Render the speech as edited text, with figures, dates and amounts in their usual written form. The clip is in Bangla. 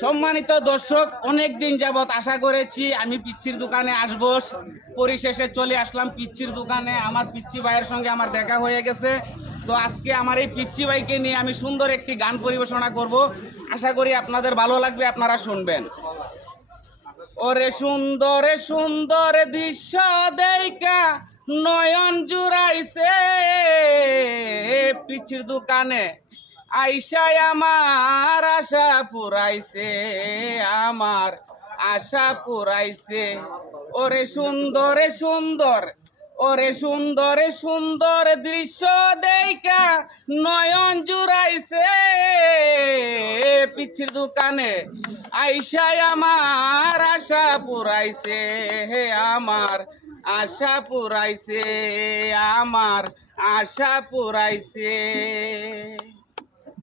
সম্মানিত দর্শক, অনেক দিন যাবত আশা করেছি আমি পিচ্চির দোকানে আসব, পরিশেষে চলে আসলাম পিচ্চির দোকানে। আমার পিচ্চি ভাইয়ের সঙ্গে আমার দেখা হয়ে গেছে। তো আজকে আমার এই পিচ্চি ভাইকে নিয়ে আমি সুন্দর একটি গান পরিবেশনা করব। আশা করি আপনাদের ভালো লাগবে, আপনারা শুনবেন। ওরে সুন্দর সুন্দর দৃশ্য দেইকা নয়ন জুড়াইছে, পিচ্চির দোকানে আইসাই আমার আশা পুরাইছে, আমার আশা পুরাইছে। ওরে সুন্দর সুন্দর, ওরে সুন্দর সুন্দর দৃশ্য দেইকা নয়ন জুড়াইছে, পিচ্চির দোকানে আইসাই আমার আশা পুরাইছে, হে আমার আশা পুরাইছে, আমার আশা পুরাইছে।